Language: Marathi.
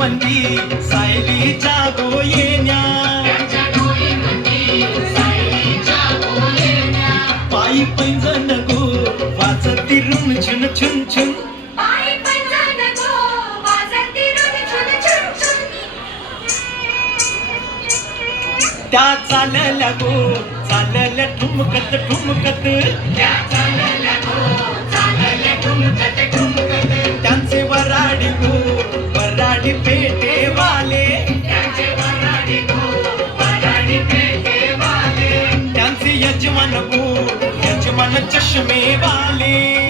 मंदी सायलीच्या गो येण्या, पायी पैंजण गो वाजती रुन छुन छुन छुन, त्या चालल्या गो चालल्या ठुमकत ठुमकत, त्यांचे वराडी गो वराडी पेटेवाले, त्यांचे यजमान गो यजमान चष्मेवाले.